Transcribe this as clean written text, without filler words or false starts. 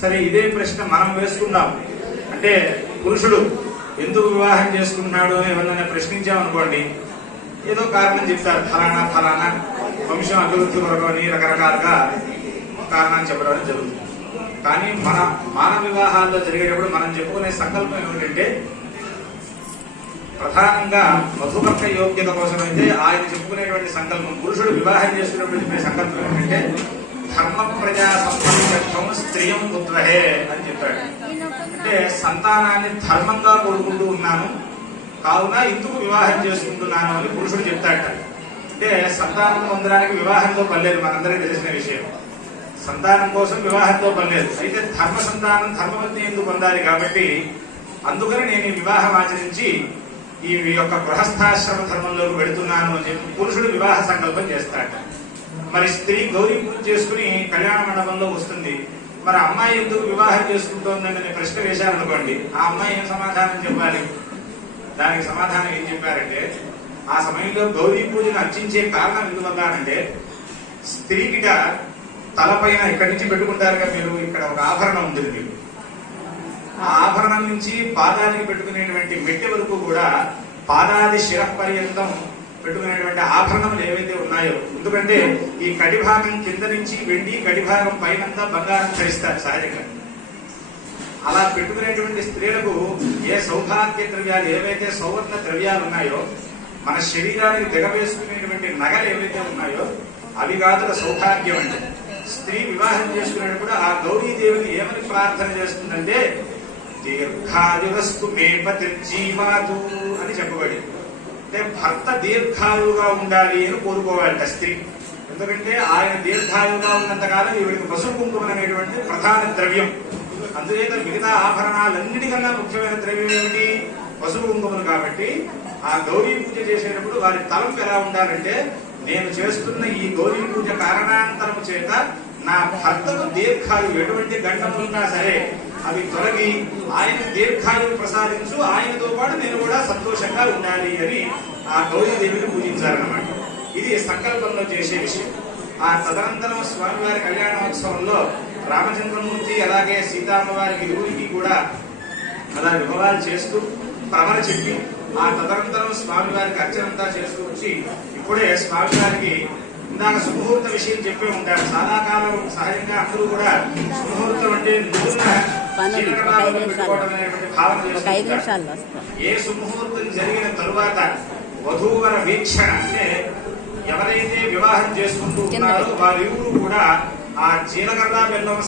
సరే, ఇదే ప్రశ్న మనం వేసుకుందాం. అంటే పురుషుడు ఎందుకు వివాహం చేసుకుంటున్నాడు అని ఎవరినైనా ప్రశ్నించామనుకోండి, ఏదో కారణం చెప్తారు, ఫలానా ఫలానా వంశం అభివృద్ధి కొరకు అని రకరకాలుగా కారణాలు చెప్పడం జరుగుతుంది. కానీ మన మానవ వివాహాల్లో జరిగేటప్పుడు మనం చెప్పుకునే సంకల్పం ఏమిటంటే, ప్రధానంగా మధుకర్త యోగ్యత కోసమైతే ఆయన చెప్పుకునేటువంటి సంకల్పం, పురుషుడు వివాహం చేసుకునేప్పుడు చెప్పే సంకల్పం ఏంటంటే ధర్మ ప్రజా సంబంధితం స్త్రీయం పుత్రహే అని చెప్పాడు. అంటే సంతానాన్ని ధర్మంగా కోరుకుంటూ ఉన్నాను కావున ఇందుకు వివాహం చేసుకుంటున్నాను అని పురుషుడు చెప్తాడట. అంటే సంతానం పొందడానికి వివాహంతో పనిలేదు, మనందరికీ తెలిసిన విషయం. సంతానం కోసం వివాహంతో పనిలేదు. అయితే ధర్మ సంతానం ధర్మవతి ఎందుకు పొందాలి కాబట్టి అందుకని నేను ఈ వివాహం ఆచరించి ఈ యొక్క గృహస్థాశ్రమ ధర్మంలోకి వెళుతున్నాను అని చెప్పి పురుషుడు వివాహ సంకల్పం చేస్తాడట. మరి స్త్రీ గౌరీ పూజ చేసుకుని కళ్యాణ మండపంలో వస్తుంది. మరి అమ్మాయి ఎందుకు వివాహం చేసుకుంటోందని ప్రశ్న వేశారనుకోండి, ఆ అమ్మాయి ఏం సమాధానం చెప్పాలి? దానికి సమాధానం ఏం చెప్పారంటే, ఆ సమయంలో గౌరీ పూజను అర్చించే కారణం ఎందువల్లానంటే, స్త్రీకిట తలపైన ఇక్కడి నుంచి పెట్టుకుంటారుగా మీరు, ఇక్కడ ఒక ఆభరణం ఉంటుంది మీకు. ఆ ఆభరణం నుంచి పాదానికి పెట్టుకునేటువంటి మెట్టె వరకు కూడా పాదాది శిరపర్యంతం పెట్టుకునేటువంటి ఆభరణములు ఏవైతే ఉన్నాయో, ఎందుకంటే ఈ కడిభాగం కింద నుంచి వెండి, కడిభాగం పైనంతా బంగారం ధరిస్తారు సహజంగా. అలా పెట్టుకునేటువంటి స్త్రీలకు ఏ సౌభాగ్య ద్రవ్యాలు, ఏవైతే సౌవర్ణ ద్రవ్యాలు ఉన్నాయో, మన శరీరానికి దిగవేసుకునేటువంటి నగలు ఏవైతే ఉన్నాయో అవి కాదు సౌభాగ్యం అంటే. స్త్రీ వివాహం చేసుకునేటప్పుడు ఆ గౌరీదేవిని ఏమని ప్రార్థన చేస్తుందంటే, దీర్ఘాయురస్తు మే పతిర్జీవాతు అని చెప్పబడింది. అంటే భర్త దీర్ఘాయువుగా ఉండాలి అని కోరుకోవాలట స్త్రీ. ఎందుకంటే ఆయన దీర్ఘాయువుగా ఉన్నంతకాలం ఈవిడికి పసుపు కుంకుమ అనేటువంటి ప్రధాన ద్రవ్యం. అందుచేత మిగతా ఆభరణాలన్నిటికన్నా ముఖ్యమైన ద్రవ్యం ఏమిటి? పసుపు కుంకుమలు. కాబట్టి ఆ గౌరీ పూజ చేసేటప్పుడు వారి తలంపు ఎలా ఉండాలంటే, నేను చేస్తున్న ఈ గౌరీ పూజ కారణాంతరము చేత నా భర్తకు దీర్ఘాయువు, ఎటువంటి గండములున్నా సరే అవి తొలగి ఆయన దీర్ఘాయువు ప్రసాదించు, ఆయనతో పాటు నేను కూడా సంతోషంగా ఉండాలి అని ఆ గౌరీదేవిని పూజించాలన్నమాట. ఇది సంకల్పంలో చేసే విషయం. ఆ తదనంతరం స్వామివారి కళ్యాణోత్సవంలో రామచంద్రమూర్తి అలాగే సీతామ్మవారికి ఇరువురికి కూడా అలా విభవాలు చేస్తూ ప్రమర చెప్పి ఆ తదనంతరం స్వామివారికి అర్చనంతా చేస్తూ వచ్చి, ఇప్పుడే స్వామివారికి ఇందాక సుముహూర్త విషయం చెప్పే ఉంటారు. చాలా కాలం సహజంగా అందరూ కూడా సుముహూర్తం అంటే పెట్టుకోవడం అనేటువంటి భావన చేస్తుంటారు. ఏ సుముహూర్తం జరిగిన తరువాత వధూవర వీక్షణ, అంటే ఎవరైతే వివాహం చేసుకుంటూ ఉన్నారో వారిరువురు కూడా ఆ జీలకర్ర బెల్లం